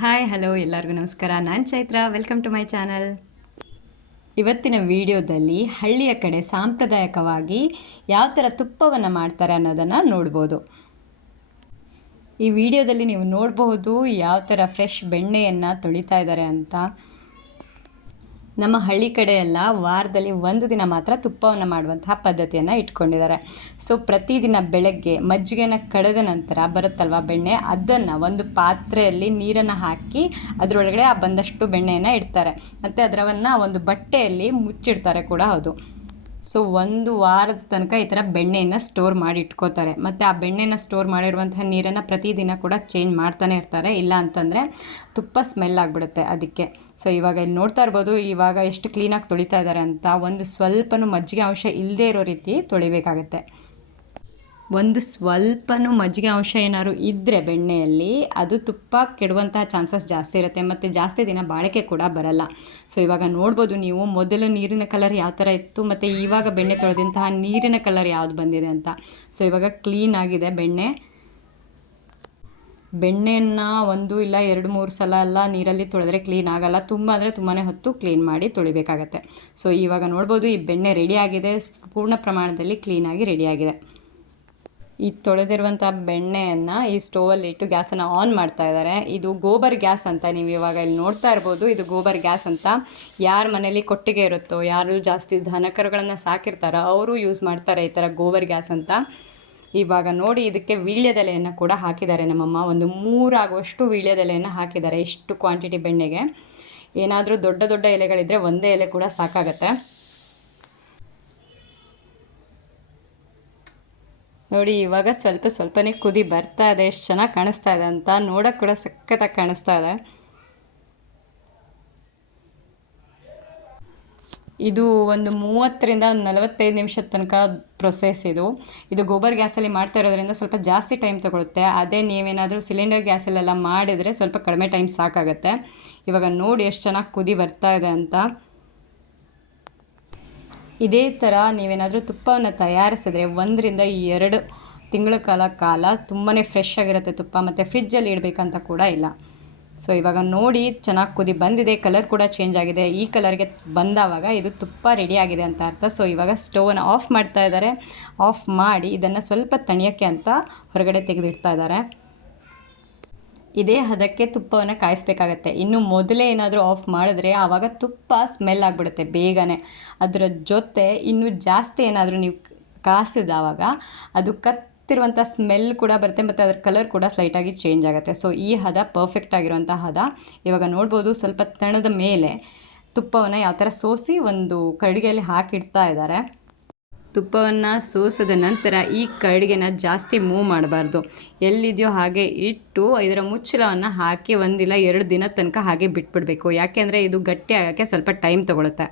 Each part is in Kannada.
ಹಾಯ್, ಹಲೋ, ಎಲ್ಲರಿಗೂ ನಮಸ್ಕಾರ. ನಾನು Chaitra. Welcome to my channel ಇವತ್ತಿನ ವಿಡಿಯೋದಲ್ಲಿ ಹಳ್ಳಿಯ ಕಡೆ ಸಾಂಪ್ರದಾಯಿಕವಾಗಿ ಯಾವ ಥರ ತುಪ್ಪವನ್ನು ಮಾಡ್ತಾರೆ ಅನ್ನೋದನ್ನು ನೋಡ್ಬೋದು. ಈ ವಿಡಿಯೋದಲ್ಲಿ ನೀವು ನೋಡಬಹುದು ಯಾವ ಥರ ಫ್ರೆಶ್ ಬೆಣ್ಣೆಯನ್ನು ತೊಳಿತಾ ಇದ್ದಾರೆ ಅಂತ. ನಮ್ಮ ಹಳ್ಳಿ ಕಡೆ ಎಲ್ಲ ವಾರದಲ್ಲಿ ಒಂದು ದಿನ ಮಾತ್ರ ತುಪ್ಪವನ್ನು ಮಾಡುವಂತಹ ಪದ್ಧತಿಯನ್ನು ಇಟ್ಕೊಂಡಿದ್ದಾರೆ. ಸೊ ಪ್ರತಿದಿನ ಬೆಳಗ್ಗೆ ಮಜ್ಜಿಗೆನ ಕಡದ ನಂತರ ಬರುತ್ತಲ್ವ ಬೆಣ್ಣೆ, ಅದನ್ನು ಒಂದು ಪಾತ್ರೆಯಲ್ಲಿ ನೀರನ್ನು ಹಾಕಿ ಅದರೊಳಗಡೆ ಆ ಬಂದಷ್ಟು ಬೆಣ್ಣೆಯನ್ನು ಇಡ್ತಾರೆ. ಮತ್ತು ಅದರವನ್ನು ಒಂದು ಬಟ್ಟೆಯಲ್ಲಿ ಮುಚ್ಚಿಡ್ತಾರೆ ಕೂಡ ಹೌದು. ಸೊ ಒಂದು ವಾರದ ತನಕ ಈ ಥರ ಬೆಣ್ಣೆಯನ್ನು ಸ್ಟೋರ್ ಮಾಡಿ ಇಟ್ಕೋತಾರೆ. ಮತ್ತು ಆ ಬೆಣ್ಣೆನ ಸ್ಟೋರ್ ಮಾಡಿರುವಂತಹ ನೀರನ್ನು ಪ್ರತಿದಿನ ಕೂಡ ಚೇಂಜ್ ಮಾಡ್ತಾನೆ ಇರ್ತಾರೆ. ಇಲ್ಲ ಅಂತಂದರೆ ತುಪ್ಪ ಸ್ಮೆಲ್ ಆಗಿಬಿಡುತ್ತೆ ಅದಕ್ಕೆ. ಸೊ ಇವಾಗ ಇಲ್ಲಿ ನೋಡ್ತಾ ಇರ್ಬೋದು, ಇವಾಗ ಎಷ್ಟು ಕ್ಲೀನಾಗಿ ತೊಳಿತಾ ಇದ್ದಾರೆ ಅಂತ. ಒಂದು ಸ್ವಲ್ಪನೂ ಮಜ್ಜಿಗೆ ಅಂಶ ಇಲ್ಲದೇ ಇರೋ ರೀತಿ ತೊಳಿಬೇಕಾಗತ್ತೆ. ಒಂದು ಸ್ವಲ್ಪನೂ ಮಜ್ಜಿಗೆ ಅಂಶ ಏನಾದ್ರು ಇದ್ದರೆ ಬೆಣ್ಣೆಯಲ್ಲಿ, ಅದು ತುಪ್ಪ ಕೆಡುವಂತಹ ಚಾನ್ಸಸ್ ಜಾಸ್ತಿ ಇರುತ್ತೆ. ಮತ್ತು ಜಾಸ್ತಿ ದಿನ ಬಾಳಿಕೆ ಕೂಡ ಬರಲ್ಲ. ಸೊ ಇವಾಗ ನೋಡ್ಬೋದು ನೀವು, ಮೊದಲು ನೀರಿನ ಕಲರ್ ಯಾವ ಥರ ಇತ್ತು, ಮತ್ತು ಇವಾಗ ಬೆಣ್ಣೆ ತೊಳೆದಂತಹ ನೀರಿನ ಕಲರ್ ಯಾವ್ದು ಬಂದಿದೆ ಅಂತ. ಸೊ ಇವಾಗ ಕ್ಲೀನ್ ಆಗಿದೆ ಬೆಣ್ಣೆ. ಬೆಣ್ಣೆಯನ್ನು ಒಂದು ಇಲ್ಲ ಎರಡು ಮೂರು ಸಲ ಎಲ್ಲ ನೀರಲ್ಲಿ ತೊಳೆದ್ರೆ ಕ್ಲೀನ್ ಆಗಲ್ಲ. ತುಂಬ ಅಂದರೆ ತುಂಬಾ ಹೊತ್ತು ಕ್ಲೀನ್ ಮಾಡಿ ತೊಳಿಬೇಕಾಗತ್ತೆ. ಸೊ ಇವಾಗ ನೋಡ್ಬೋದು ಈ ಬೆಣ್ಣೆ ರೆಡಿಯಾಗಿದೆ ಪೂರ್ಣ ಪ್ರಮಾಣದಲ್ಲಿ ಕ್ಲೀನಾಗಿ ರೆಡಿಯಾಗಿದೆ ಈ ತೊಳೆದಿರುವಂಥ ಬೆಣ್ಣೆಯನ್ನು ಈ ಸ್ಟೋವಲ್ಲಿ ಇಟ್ಟು ಗ್ಯಾಸನ್ನು ಆನ್ ಮಾಡ್ತಾ ಇದ್ದಾರೆ. ಇದು ಗೋಬರ್ ಗ್ಯಾಸ್ ಅಂತ ನೀವು ಇವಾಗ ಇಲ್ಲಿ ನೋಡ್ತಾ ಇರ್ಬೋದು. ಇದು ಗೋಬರ್ ಗ್ಯಾಸ್ ಅಂತ ಯಾರ ಮನೇಲಿ ಕೊಟ್ಟಿಗೆ ಇರುತ್ತೋ, ಯಾರು ಜಾಸ್ತಿ ದನಕರುಗಳನ್ನು ಸಾಕಿರ್ತಾರೋ, ಅವರು ಯೂಸ್ ಮಾಡ್ತಾರೆ ಈ ಥರ ಗೋಬರ್ ಗ್ಯಾಸ್ ಅಂತ. ಇವಾಗ ನೋಡಿ ಇದಕ್ಕೆ ವೀಳ್ಯದೆಲೆಯನ್ನು ಕೂಡ ಹಾಕಿದ್ದಾರೆ. ನಮ್ಮಮ್ಮ ಒಂದು ಮೂರಾಗುವಷ್ಟು ವೀಳ್ಯದೆಲೆಯನ್ನು ಹಾಕಿದ್ದಾರೆ ಇಷ್ಟು ಕ್ವಾಂಟಿಟಿ ಬೆಣ್ಣೆಗೆ. ಏನಾದರೂ ದೊಡ್ಡ ದೊಡ್ಡ ಎಲೆಗಳಿದ್ದರೆ ಒಂದೇ ಎಲೆ ಕೂಡ ಸಾಕಾಗತ್ತೆ. ನೋಡಿ, ಇವಾಗ ಸ್ವಲ್ಪ ಸ್ವಲ್ಪನೇ ಕುದಿ ಬರ್ತಾ ಇದೆ. ಎಷ್ಟು ಚೆನ್ನಾಗಿ ಕಾಣಿಸ್ತಾ ಇದೆ ಅಂತ ನೋಡೋಕ್ಕೆ ಕೂಡ ಸಖತ್ತಾಗಿ ಕಾಣಿಸ್ತಾ ಇದೆ. ಇದು ಒಂದು ಮೂವತ್ತರಿಂದ ನಲವತ್ತೈದು ನಿಮಿಷದ ತನಕ ಪ್ರೊಸೆಸ್ ಇದು. ಇದು ಗೋಬರ್ ಗ್ಯಾಸಲ್ಲಿ ಮಾಡ್ತಾ ಇರೋದ್ರಿಂದ ಸ್ವಲ್ಪ ಜಾಸ್ತಿ ಟೈಮ್ ತೊಗೊಳುತ್ತೆ. ಅದೇ ನೀವೇನಾದರೂ ಸಿಲಿಂಡರ್ ಗ್ಯಾಸಲ್ಲೆಲ್ಲ ಮಾಡಿದರೆ ಸ್ವಲ್ಪ ಕಡಿಮೆ ಟೈಮ್ ಸಾಕಾಗುತ್ತೆ. ಇವಾಗ ನೋಡಿ ಎಷ್ಟು ಚೆನ್ನಾಗಿ ಕುದಿ ಬರ್ತಾ ಇದೆ ಅಂತ. ಇದೇ ಥರ ನೀವೇನಾದರೂ ತುಪ್ಪವನ್ನು ತಯಾರಿಸಿದ್ರೆ ಒಂದರಿಂದ ಎರಡು ತಿಂಗಳ ಕಾಲ ಕಾಲ ತುಂಬಾ ಫ್ರೆಶ್ ಆಗಿರುತ್ತೆ ತುಪ್ಪ. ಮತ್ತು ಫ್ರಿಜ್ಜಲ್ಲಿ ಇಡಬೇಕಂತ ಕೂಡ ಇಲ್ಲ. ಸೊ ಇವಾಗ ನೋಡಿ ಚೆನ್ನಾಗಿ ಕುದಿ ಬಂದಿದೆ ಕಲರ್ ಕೂಡ ಚೇಂಜ್ ಆಗಿದೆ. ಈ ಕಲರ್ಗೆ ಬಂದಾವಾಗ ಇದು ತುಪ್ಪ ರೆಡಿ ಆಗಿದೆ ಅಂತ ಅರ್ಥ. ಸೊ ಇವಾಗ ಸ್ಟೋವನ್ನ ಆಫ್ ಮಾಡ್ತಾ ಇದ್ದಾರೆ. ಆಫ್ ಮಾಡಿ ಇದನ್ನು ಸ್ವಲ್ಪ ತಣಿಯೋಕ್ಕೆ ಅಂತ ಹೊರಗಡೆ ತೆಗೆದಿಡ್ತಾ ಇದ್ದಾರೆ. ಇದೇ ಹದಕ್ಕೆ ತುಪ್ಪವನ್ನು ಕಾಯಿಸ್ಬೇಕಾಗತ್ತೆ. ಇನ್ನು ಮೊದಲೇ ಏನಾದರೂ ಆಫ್ ಮಾಡಿದ್ರೆ ಆವಾಗ ತುಪ್ಪ ಸ್ಮೆಲ್ ಆಗಿಬಿಡುತ್ತೆ ಬೇಗನೆ. ಅದರ ಜೊತೆ ಇನ್ನೂ ಜಾಸ್ತಿ ಏನಾದರೂ ನೀವು ಕಾಸಿದಾವಾಗ ಅದು ಕತ್ತಿರುವಂಥ ಸ್ಮೆಲ್ ಕೂಡ ಬರುತ್ತೆ, ಮತ್ತು ಅದರ ಕಲರ್ ಕೂಡ ಸ್ಲೈಟಾಗಿ ಚೇಂಜ್ ಆಗುತ್ತೆ. ಸೊ ಈ ಹದ ಪರ್ಫೆಕ್ಟ್ ಆಗಿರುವಂಥ ಹದ, ಇವಾಗ ನೋಡ್ಬೋದು ಸ್ವಲ್ಪ ತಣದ ಮೇಲೆ ತುಪ್ಪವನ್ನು ಯಾವ ಥರ ಸೋಸಿ ಒಂದು ಕಡಿಗೆಯಲ್ಲಿ ಹಾಕಿಡ್ತಾ ಇದ್ದಾರೆ. ತುಪ್ಪವನ್ನು ಸೋಸಿದ ನಂತರ ಈ ಕಡಿಗೆನ ಜಾಸ್ತಿ ಮೂವ್ ಮಾಡಬಾರ್ದು. ಎಲ್ಲಿದೆಯೋ ಹಾಗೆ ಇಟ್ಟು ಇದರ ಮುಚ್ಚಲವನ್ನು ಹಾಕಿ ಒಂದಿಲ್ಲ ಎರಡು ದಿನ ತನಕ ಹಾಗೆ ಬಿಟ್ಬಿಡಬೇಕು. ಯಾಕೆಂದರೆ ಇದು ಗಟ್ಟಿ ಆಗೋಕ್ಕೆ ಸ್ವಲ್ಪ ಟೈಮ್ ತೊಗೊಳುತ್ತೆ.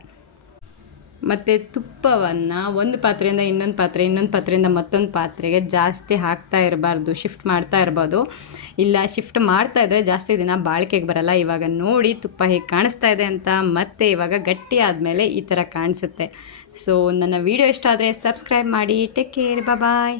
ಮತ್ತು ತುಪ್ಪವನ್ನು ಒಂದು ಪಾತ್ರೆಯಿಂದ ಇನ್ನೊಂದು ಪಾತ್ರೆ, ಇನ್ನೊಂದು ಪಾತ್ರೆಯಿಂದ ಮತ್ತೊಂದು ಪಾತ್ರೆಗೆ ಜಾಸ್ತಿ ಹಾಕ್ತಾ ಇರಬಾರ್ದು ಶಿಫ್ಟ್ ಮಾಡ್ತಾ ಇರ್ಬೋದು. ಇಲ್ಲ ಶಿಫ್ಟ್ ಮಾಡ್ತಾ ಇದ್ದರೆ ಜಾಸ್ತಿ ದಿನ ಬಾಳಿಕೆಗೆ ಬರಲ್ಲ. ಇವಾಗ ನೋಡಿ ತುಪ್ಪ ಹೇಗೆ ಕಾಣಿಸ್ತಾ ಇದೆ ಅಂತ ಮತ್ತೆ ಇವಾಗ ಗಟ್ಟಿ ಆದಮೇಲೆ ಈ ಥರ ಕಾಣಿಸುತ್ತೆ. ಸೊ ನನ್ನ ವೀಡಿಯೋ ಇಷ್ಟ ಆದರೆ ಸಬ್ಸ್ಕ್ರೈಬ್ ಮಾಡಿ. Take care bye